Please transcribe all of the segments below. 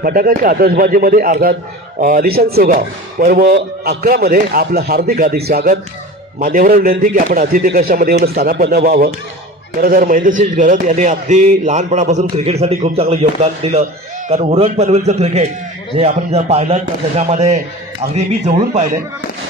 सर्वांचं फटाक्यांच्या आतषबाजीमध्ये अर्थात निशांत सोगाव. पर्व अकरामध्ये आपलं हार्दिक हार्दिक स्वागत. मान्यवर विनंती की आपण अतिथी कक्षामध्ये येऊन स्थानापन्न व्हावं. खरं तर महेंद्रसिंह गरज यांनी अगदी लहानपणापासून क्रिकेटसाठी खूप चांगलं योगदान दिलं. कारण उरण पनवेलचं क्रिकेट जे आपण जर पाहिलं तर त्याच्यामध्ये अगदी मी जवळून पाहिलं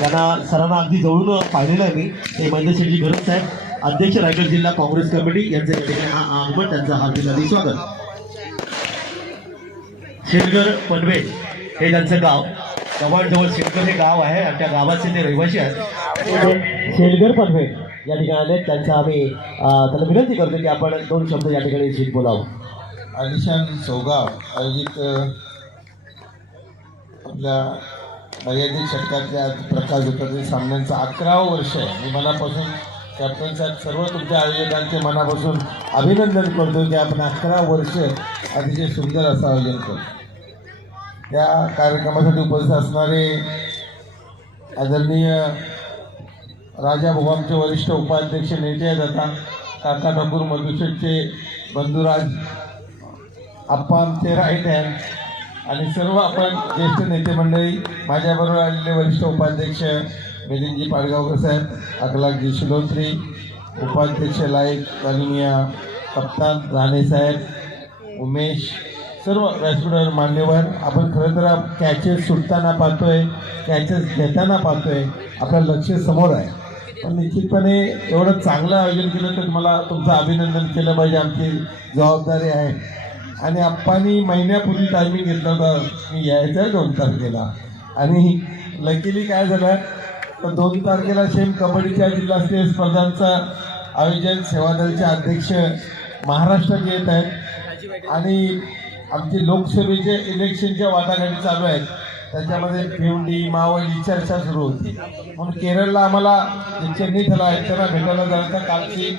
त्यांना सरांना अगदी जवळून पाहिलेलं आहे मी. हे महेंद्रसिंहजी गरज साहेब. अध्यक्ष रायगड जिल्हा काँग्रेस कमिटी यांचे आगमन त्यांचं हार्दिक हार्दिक स्वागत. शेरगर पनवेल हे त्यांचं गाव. जवळ शेरगर हे गाव आहे आणि त्या गावाचे ते रहिवासी आहेत. शेरगर पनवेल या ठिकाणी आले त्यांचा आम्ही त्याला विनंती करतो की आपण दोन शब्द या ठिकाणी शीत बोलावं. आलिशान चौगाव आयोजित आपल्या मर्यादित षटकातल्या प्रकाश होतात सामन्यांचं अकरावं वर्ष आहे. मी मनापासून कॅप्टन साहेब सर्व तुमच्या आयोजकांचे मनापासून अभिनंदन करतो की आपण अकरा वर्ष अतिशय सुंदर असं आयोजन करतो या कार्यक्रमासाठी उपस्थित असणारे आदरणीय राजा भुवामचे वरिष्ठ उपाध्यक्ष नेते आहेत आता काका ठाकूर मधुशेठचे बंधुराज आप्पा आमचे राईट हँड आणि सर्व आपण ज्येष्ठ नेते मंडळी माझ्याबरोबर आलेले वरिष्ठ उपाध्यक्ष मिलिंदजी पाडगावकर साहेब अकलाकजी शिलोत्री उपाध्यक्ष लाईक तालुमिया कप्तान राणे साहेब उमेश सर्व व्यासपीठावर मान्यवर आपण खरं तर कॅचेस सुटताना पाहतोय कॅचेस घेताना पाहतोय आपलं लक्ष समोर आहे. पण निश्चितपणे एवढं चांगलं आयोजन केलं तर मला तुमचं अभिनंदन केलं पाहिजे आमची जबाबदारी आहे. आणि आप्पानी महिन्यापूर्वी टायमिंग घेतला होता मी यायचं आहे दोन तारखेला. आणि लकीली काय झालं तर दोन तारखेला सेम कबड्डीच्या जिल्हास्तरीय स्पर्धांचं आयोजन सेवादलचे अध्यक्ष महाराष्ट्रात येत आहेत. आणि आमची लोकसभेचे इलेक्शनच्या वाटाघाटी चालू आहेत. त्याच्यामध्ये भिवंडी मावळी चर्चा सुरू होती. म्हणून केरळला आम्हाला चेन्नई झाला आहे त्यांना भेटायला जायचा. कालची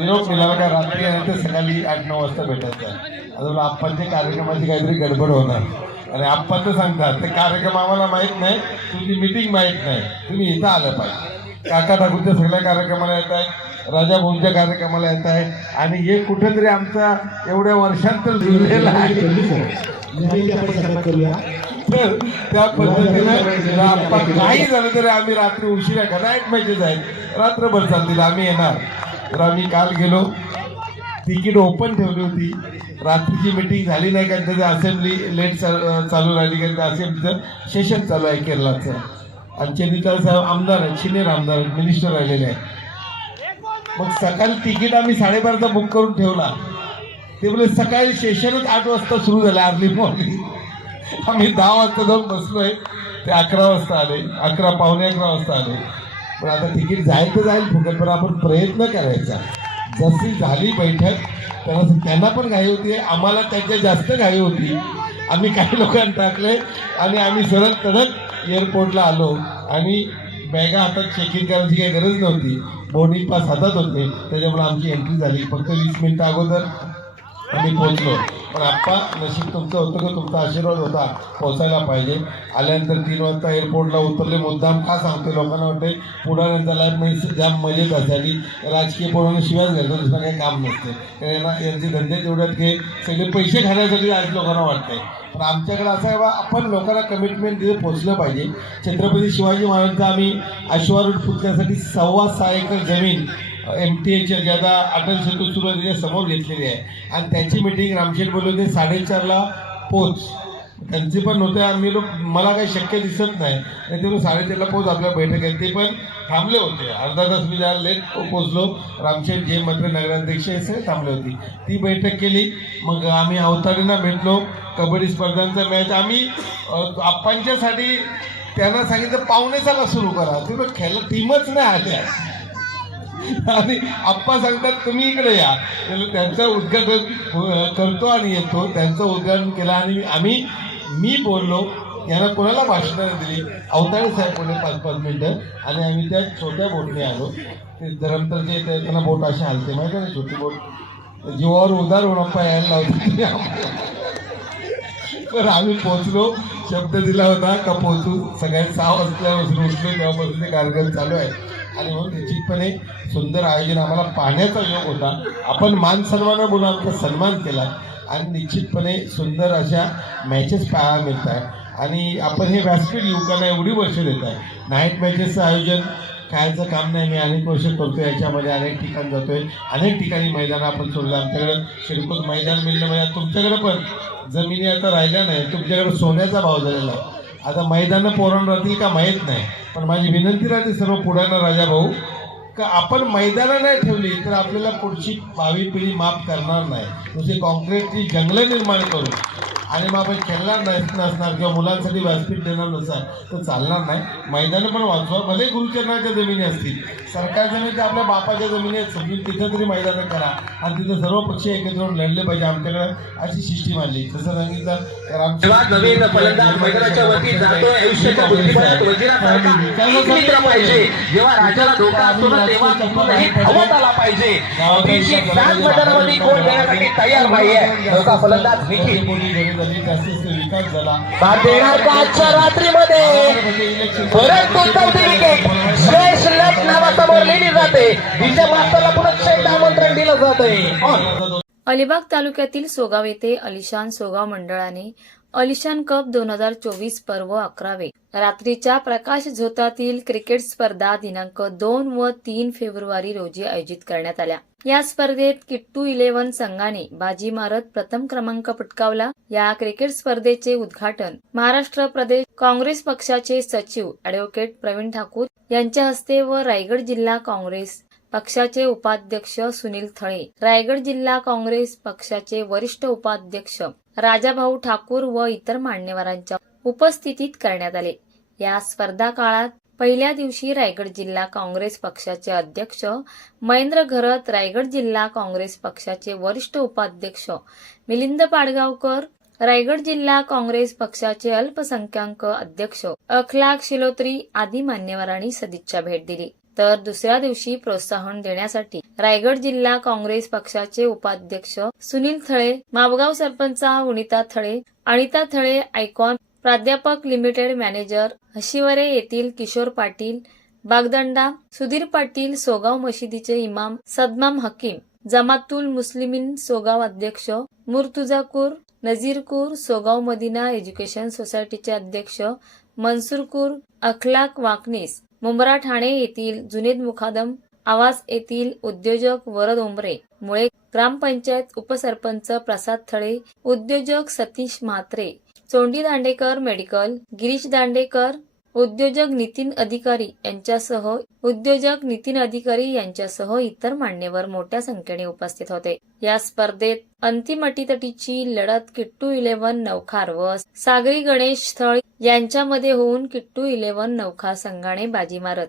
निरोप मिळाला का रात्री आणि सकाळी आठ नऊ वाजता भेटायचं आहे आता आपणच्या कार्यक्रमाची काहीतरी गडबड होणार. आणि आपण तर सांगतात ते कार्यक्रम आम्हाला माहीत नाही तुमची मिटिंग माहीत नाही. तुम्ही इथं आलं पाहिजे. काका ठाकूरच्या सगळ्या कार्यक्रमाला येत आहे राजा भाऊंच्या कार्यक्रमाला येत आहे आणि हे कुठेतरी आमचा एवढ्या वर्षांत लिहिलेला आहे. तर त्या पद्धतीनं काही झालं तरी आम्ही रात्री उशिरा का नाईट मॅचेस आहेत रात्रभर चालतील आम्ही येणार. तर आम्ही काल गेलो. तिकीट ओपन ठेवली होती. रात्रीची मिटिंग झाली नाही कारण त्याचं असेंब्ली लेट चालू राहिली कारण त्या असेंब्लीचं सेशन चालू आहे केरळाचं. आमचे चेन्नीताल साहेब आमदार आहेत सिनियर आमदार आहेत मिनिस्टर राहिलेले आहेत. मग सकाळी तिकीट आम्ही साडेबाराचा बुक करून ठेवला. ते म्हणजे सकाळी सेशनच आठ वाजता सुरू झालं अर्ली मॉर्निंग आम्ही दहा वाजता जाऊन बसलोय. ते अकरा वाजता आले अकरा पावणे अकरा वाजता आले. पण आता तिकीट जाईल तर जाईल फुकट पण आपण प्रयत्न करायचा. जशी झाली बैठक त्यांना त्यांना पण घाई होती आम्हाला त्यांच्या जास्त घाई होती. आम्ही काही लोकांना टाकले आणि आम्ही सरळ तडक एअरपोर्टला आलो आणि बॅगा हातात चेक इन करायची काही गरज नव्हती. बोर्डिंग पास हातात होते. त्याच्यामुळे आमची एंट्री झाली. फक्त वीस मिनटं अगोदर आम्ही पोहोचलो. पण आप्पा नशीब तुमचं होतं का? तुमचा आशीर्वाद होता. पोहोचायला पाहिजे. आल्यानंतर तीन वाजता एअरपोर्टला उतरले. मुद्दाम का सांगते लोकांना वाटते पुढाऱ्यांचा लाईफ म्हणजे जाम मजेत असावी राजकीय पोरांना शिवाय घ्यायचं दुसरं काही काम नसते. कारण यांना यांचे धंदे तेवढ्यात घे. सगळे पैसे खाण्यासाठी आज लोकांना वाटते पण आमच्याकडे असं आहे बा आपण लोकांना कमिटमेंट तिथे पोचलं पाहिजे. छत्रपती शिवाजी महाराजांचा आम्ही अश्वारूढ पुतल्यासाठी सव्वा सहा एकर जमीन एम टी एच्या ज्यादा अटल सेतू सुरू समोर घेतलेली आहे. आणि त्याची मिटिंग रामशेठ बोलवते साडेचारला पोच त्यांचे पण होते आम्ही लोक मला काही शक्य दिसत नाही. आणि ते साडेचारला पोच आपल्या बैठक आहे ते पण थांबले होते. अर्धा तास मी जरा लेट पोचलो रामशेठ जे मंत्री नगराध्यक्ष आहे थांबले होती. ती बैठक केली. मग आम्ही अवतारींना भेटलो. कबड्डी स्पर्धांचा मॅच आम्ही आप्पांच्यासाठी त्यांना सांगितलं पावणेचाला सुरू करा. ते लोक खेळ टीमच नाही आल्या आणि आप्पा सांगतात तुम्ही इकडे या. त्यांचं उद्घाटन करतो आणि येतो. त्यांचं उद्घाटन केलं आणि आम्ही मी बोललो यांना कोणाला भाषणं दिली? अवताळे साहेब बोलले पाच पाच मिनटं. आणि आम्ही त्या छोट्या बोटने आलो. ते धरमतर ते त्यांना बोट अशी हलते माहिती आहे ना छोटी बोट. जीवावर उदार होणप्पा अप्पा यायला लावते तर आम्ही पोचलो शब्द दिला होता का पोचू सगळ्यात सहा वाजल्यापासून उठलो तेव्हापासून ते कार्यक्रम चालू आहे. आणि म्हणून निश्चितपणे सुंदर आयोजन आम्हाला पाहण्याचा योग होता. आपण मान सन्मान बोलून आमचा सन्मान केला. आणि निश्चितपणे सुंदर अशा मॅचेस पाहायला मिळत आहे आणि आपण हे व्यासपीठ युवकांना एवढी वर्ष देत आहे. नाईट मॅचेसचं आयोजन खायचं काम नाही मी अनेक वर्ष करतो याच्यामध्ये अनेक ठिकाणी आहे अनेक ठिकाणी मैदान आपण सोडलं आमच्याकडं शिरपूर मैदान मिळलं म्हणजे तुमच्याकडे पण जमिनी आता राहिल्या नाही तुमच्याकडे सोन्याचा भाव झालेला आहे. आता मैदानं पोरण राहतील का माहीत नाही पण माझी विनंती राहते सर्व पुढांना राजा भाऊ का आपण मैदानं नाही ठेवली तर आपल्याला पुढची भावी पिढी माफ करणार नाही. नुसते कॉन्क्रीटची जंगलं निर्माण करू. आणि मग आपण खेळणार नाही नसणार किंवा मुलांसाठी व्यासपीठ देणार नसाल तर चालणार नाही. मैदानं पण वाचवा भले गुरुचरणाच्या जमिनी असतील. सरकार जमीन ते आपल्या बापाच्या जमिनी आहेत समजून तिथं तरी मैदानं करा. आणि तिथं सर्व पक्ष एकत्र लढले पाहिजे आमच्याकडे अशी सिस्टीम मांडली जसं सांगितलं तर आमच्या- जेव्हा नवीन फलंदाज मैदानाच्या वरती जातोय आयुष्याच्या बुद्धिबळात वजिरासारखा एक मित्र पाहिजे. जेव्हा राजाला धोका असतो ना तेव्हा तिथूनही धावत आला पाहिजे. अभिषेक त्याच मैदानामध्ये गोल देण्यासाठी तयार नाहीये. धोका फलंदाज निखिल. विकास झाला. साथ देणार का आजच्या रात्रीमध्ये? परंतु चौथी विकेट श्रेष लट नावासमोर लिहिली जाते. दिशा मास्तरला पुन्हा शेट आमंत्रण दिलं जाते ऑन अलिबाग तालुक्यातील सोगाव येथे अलिशान सोगाव मंडळाने अलिशान कप दोन हजार चोवीस पर्व अकरावे. रात्रीच्या प्रकाश झोतातील क्रिकेट स्पर्धा दिनांक दोन व तीन फेब्रुवारी रोजी आयोजित करण्यात आल्या. या स्पर्धेत किट्टू इलेव्हन संघाने बाजी मारत प्रथम क्रमांक पटकावला. या क्रिकेट स्पर्धेचे उद्घाटन महाराष्ट्र प्रदेश काँग्रेस पक्षाचे सचिव अॅडव्होकेट प्रवीण ठाकूर यांच्या हस्ते व रायगड जिल्हा काँग्रेस पक्षाचे उपाध्यक्ष सुनील थळे रायगड जिल्हा काँग्रेस पक्षाचे वरिष्ठ उपाध्यक्ष राजाभाऊ ठाकूर व इतर मान्यवरांच्या उपस्थितीत करण्यात आले. या स्पर्धा काळात पहिल्या दिवशी रायगड जिल्हा काँग्रेस पक्षाचे अध्यक्ष महेंद्र घरत रायगड जिल्हा काँग्रेस पक्षाचे वरिष्ठ उपाध्यक्ष मिलिंद पाडगावकर रायगड जिल्हा काँग्रेस पक्षाचे अल्पसंख्याक अध्यक्ष अखलाक शिलोत्री आदी मान्यवरांनी सदिच्छा भेट दिली. तर दुसऱ्या दिवशी प्रोत्साहन देण्यासाठी रायगड जिल्हा काँग्रेस पक्षाचे उपाध्यक्ष सुनील थळे मावगाव सरपंच उनिता थळे अनिता थळे आयकॉन प्राध्यापक लिमिटेड मॅनेजर हशिवरे येथील किशोर पाटील बागदंडा सुधीर पाटील सोगाव मशिदीचे इमाम सदमाम हकीम जमातुल मुस्लिमीन सोगाव अध्यक्ष मुर्तुजाकूर नजीरकूर सोगाव मदिना एज्युकेशन सोसायटीचे अध्यक्ष मनसूरकूर अखलाक वाकनीस मुंब्रा ठाणे येथील जुनेद मुखादम आवास येथील उद्योजक वरद ओंबरे मुळे ग्रामपंचायत उपसरपंच प्रसाद थळे उद्योजक सतीश म्हात्रे चोंडी दांडेकर मेडिकल गिरीश दांडेकर उद्योजक नितीन अधिकारी यांच्यासह उद्योजक नितीन अधिकारी यांच्यासह इतर मान्यवर मोठ्या संख्येने उपस्थित होते. या स्पर्धेत अंतिम अटीतटीची लढत किट्टू इलेव्हन नौखार व सागरी गणेश स्थळ यांच्यामध्ये होऊन किट्टू इलेव्हन नौखार संघाने बाजी मारत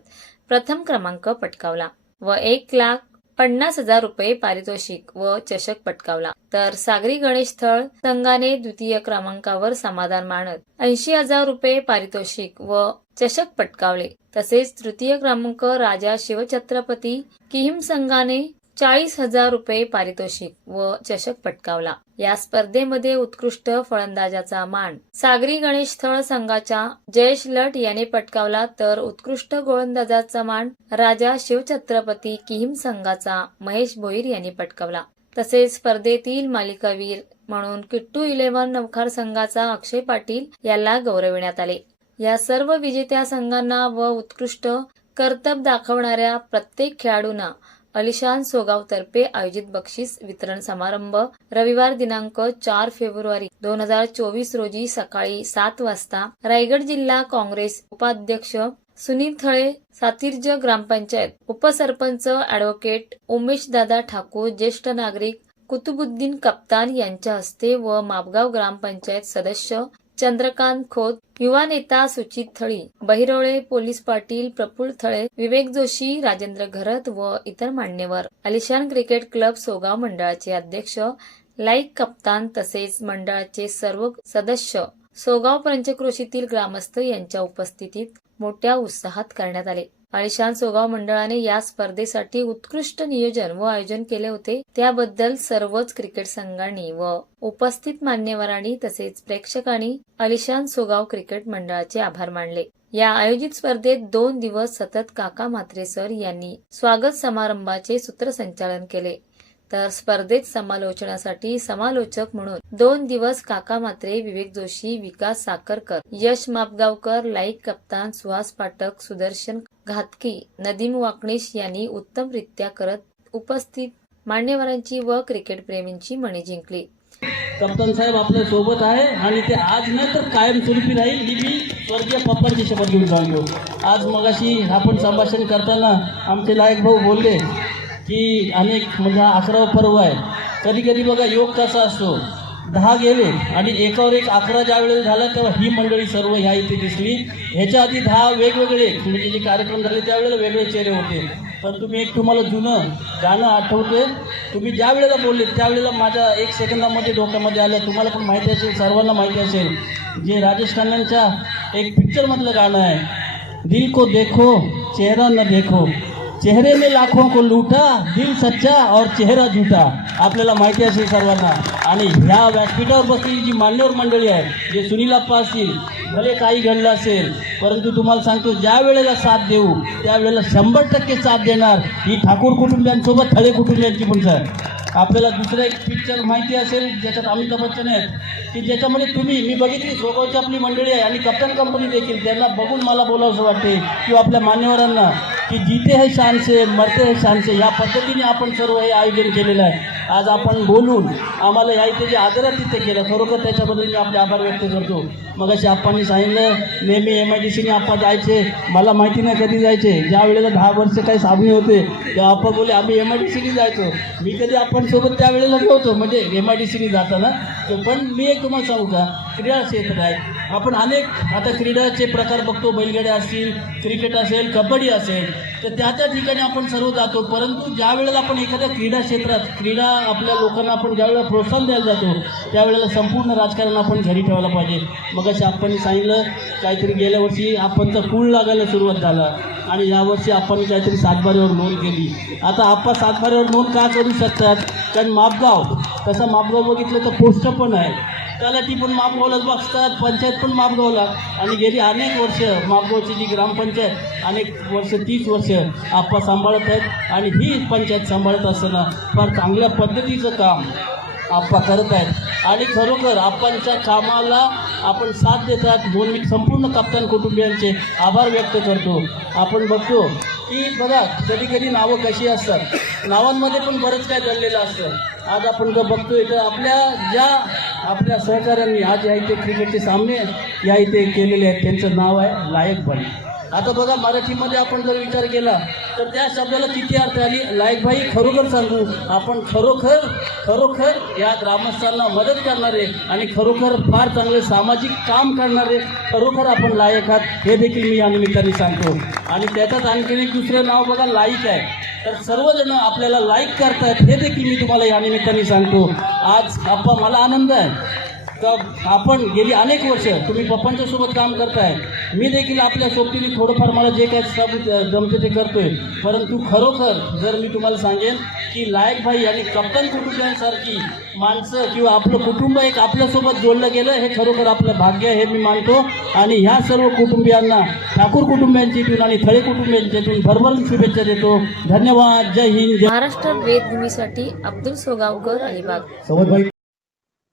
प्रथम क्रमांक पटकावला व एक लाख पन्नास हजार रुपये पारितोषिक व चषक पटकावला. तर सागरी गणेश स्थळ संघाने द्वितीय क्रमांकावर समाधान मानत ऐंशी हजार रुपये पारितोषिक व चषक पटकावले. तसेच तृतीय क्रमांक राजा शिवछत्रपती किहिम संघाने चाळीस हजार रुपये पारितोषिक व चषक पटकावला. या स्पर्धेमध्ये उत्कृष्ट फलंदाजाचा मान. सागरी गणेश स्थळ संघाच्या जयेश लट याने पटकावला तर उत्कृष्ट गोलंदाजाचा मान राजा शिवछत्रपती किहिम संघाचा महेश भोईर यांनी पटकावला. तसेच स्पर्धेतील मालिकावीर म्हणून किट्टू इलेव्हन नवखार संघाचा अक्षय पाटील याला गौरविण्यात आले. या सर्व विजेत्या संघांना व उत्कृष्ट कर्तब दाखवणाऱ्या प्रत्येक खेळाडूंना अलिशान सोगाव तर्फे आयोजित बक्षीस वितरण समारंभ रविवार दिनांक चार फेब्रुवारी दोन हजार चोवीस रोजी सकाळी सात वाजता रायगड जिल्हा काँग्रेस उपाध्यक्ष सुनील थळे सातिर्ज ग्रामपंचायत उपसरपंच अॅडव्होकेट उमेश दादा ठाकूर ज्येष्ठ नागरिक कुतुबुद्दीन कप्तान यांच्या हस्ते व मापगाव ग्रामपंचायत सदस्य चंद्रकांत खोत युवा नेता सुचित थळी बहिरोळे पोलीस पाटील प्रफुल थळे विवेक जोशी राजेंद्र घरत व इतर मान्यवर. आलिशान क्रिकेट क्लब सोगाव मंडळाचे अध्यक्ष लाईक कप्तान तसेच मंडळाचे सर्व सदस्य सोगाव पंचक्रोशीतील ग्रामस्थ यांच्या उपस्थितीत मोठ्या उत्साहात करण्यात आले. आलिशान सोगाव मंडळाने या स्पर्धेसाठी उत्कृष्ट नियोजन व आयोजन केले होते. त्याबद्दल सर्वच क्रिकेट संघांनी व उपस्थित मान्यवरांनी तसेच प्रेक्षकांनी आलिशान सोगाव क्रिकेट मंडळाचे आभार मानले. या आयोजित स्पर्धेत दोन दिवस सतत काका म्हात्रे सर यांनी स्वागत समारंभाचे सूत्रसंचालन केले. तर स्पर्धेत समालोचनासाठी समालोचक म्हणून दोन दिवस काका मात्रे विवेक जोशी विकास साखरकर यश मापगावकर लाईक कप्तान सुहास पाठक सुदर्शन घातकी. नदीम वाकणेश यांनी उत्तमरित्या करत उपस्थित मान्यवरांची व क्रिकेट प्रेमींची मने जिंकली. कप्तान साहेब आपल्यासोबत आहे आणि ते आज नाही तर कायमस्वरूपी राहील ही मी स्वर्गीय पप्पांची शपथ घेऊन सांगतो आज मगाशी आपण संभाषण करताना आमचे लायक भाऊ बोलले की अनेक म्हणजे अकरावा पर्व आहे. कधी कधी बघा योग कसा असतो? दहा गेले आणि एकावर एक अकरा ज्या वेळेला झाला तेव्हा ही मंडळी सर्व ह्या इथे दिसली. ह्याच्या आधी दहा वेगवेगळे म्हणजे जे कार्यक्रम झाले त्यावेळेला वेगळे चेहरे होते. पण तुम्ही एक तुम्हाला जुनं गाणं आठवते तुम्ही ज्या वेळेला बोलले त्यावेळेला माझ्या एक सेकंदामध्ये डोक्यामध्ये आलं. तुम्हाला पण माहिती असेल सर्वांना माहिती असेल जे राजेश खन्नांच्या एक पिक्चरमधलं गाणं आहे. दिल को देखो चेहरा न देखो. चेहरे ने लाखों को लुटा दिल सच्चा और चेहरा झुटा आपल्याला माहिती असेल सर्वांना. आणि ह्या व्यासपीठावर बसलेली जी मान्यवर मंडळी आहे जे सुनीलाप्पा असतील भले काही घडलं असेल परंतु तुम्हाला सांगतो ज्या वेळेला साथ देऊ त्यावेळेला शंभर टक्के साथ देणार ही ठाकूर कुटुंबियांसोबत थळे कुटुंबियांची पण सर. आपल्याला दुसरं एक पिक्चर माहिती असेल ज्याच्यात अमिताभ बच्चन आहेत की ज्याच्यामध्ये तुम्ही मी बघितली सोबतची आपली मंडळी आहे आणि कप्तान कंपनी देखील त्यांना बघून मला बोलावंसं वाटते किंवा आपल्या मान्यवरांना. की जिथे हे शान से मरते हे शान से या पद्धतीने आपण सर्व हे आयोजन केलेलं आहे. आज आपण बोलून आम्हाला या इथे जे आदरातिथ्य केलं खरोखर त्याच्याबद्दल मी आपले आभार व्यक्त करतो. मग अशी आप्पांनी सांगितलं नेहमी एम आय डी सीने आप्पा जायचे. मला माहिती नाही कधी जायचे. ज्या वेळेला दहा वर्ष काही साबणी होते तेव्हा आप्पा बोले आम्ही एम आय डी सीने जायचो. मी कधी आपणसोबत त्यावेळेला नव्हतो म्हणजे एम आय डी सीने जाताना. तर पण मी एक तुम्हाला सांगू का क्रीडा क्षेत्र आहे. आपण अनेक आता क्रीडाचे प्रकार बघतो. बैलगाड्या असतील क्रिकेट असेल कबड्डी असेल. तर त्या त्या ठिकाणी आपण सर्व जातो परंतु ज्या वेळेला आपण एखाद्या क्रीडा क्षेत्रात क्रीडा आपल्या लोकांना आपण ज्यावेळेला प्रोत्साहन द्यायला जातो त्यावेळेला संपूर्ण राजकारण आपण घरी ठेवायला पाहिजे. मग असे आपण सांगितलं काहीतरी गेल्या वर्षी आपणचा कूळ लागायला सुरुवात झाला आणि यावर्षी आपण काहीतरी सातबारीवर नोंद केली. आता आपण सातबारीवर नोंद का करू शकतात? कारण मापगाव तसं मापगाव बघितलं तर पोस्ट पण आहे. तलाठी पण मापगावलाच बघतात पंचायत पण मापगावला आणि गेली अनेक वर्ष मापगावची जी ग्रामपंचायत अनेक वर्ष तीस वर्ष आप्पा सांभाळत आहेत. आणि ही पंचायत सांभाळत असताना फार चांगल्या पद्धतीचं काम आप्पा करत आहेत. आणि खरोखर आप्पांच्या कामाला आपण साथ देतात. म्हणून मी संपूर्ण कप्तान कुटुंबियांचे आभार व्यक्त करतो. आपण बघतो की बघा कधी कधी नावं कशी असतात? नावांमध्ये पण बरंच काय घडलेलं असतं. आज आपण जर इथं तर आपल्या ज्या आपल्या सहकाऱ्यांनी आज या इथे क्रिकेटचे सामने या इथे केलेले आहेत. त्यांचं नाव आहे लायकबाई आता बघा मराठीमध्ये आपण जर विचार केला तर त्या शब्दाला किती अर्थ आली लायकबाई खरोखर सांगू आपण खरोखर खरोखर या ग्रामस्थांना मदत करणारे आणि खरोखर फार चांगले सामाजिक काम करणारे खरोखर आपण लायक आहात हे देखील मी या निमित्ताने सांगतो. आणि त्याच्यात आणखी एक दुसरं नाव बघा लाईक आहे. तर सर्वजण आपल्याला लाईक करतात हे देखील मी तुम्हाला या निमित्ताने सांगतो. आज आप्पा मला आनंद आहे. का आपण गेली अनेक वर्ष तुम्ही पप्पांच्या सोबत काम करताय. मी देखील आपल्या सोबतीने थोडंफार मला जे काय सब जमते ते करतोय. परंतु खरोखर जर मी तुम्हाला सांगेन की लायक भाई आणि कप्तान कुटुंबियांसारखी माणसं किंवा आपलं कुटुंब एक आपल्यासोबत जोडलं गेलं हे खरोखर आपलं भाग्य आहे हे मी मानतो. आणि ह्या सर्व कुटुंबियांना ठाकूर कुटुंबियांच्यातून आणि थळे कुटुंबियांच्यातून भरभरून शुभेच्छा देतो. धन्यवाद. जय हिंद. जय महाराष्ट्र वेदभूमीसाठी अब्दुल सोगावकर अलिबाग. सोबत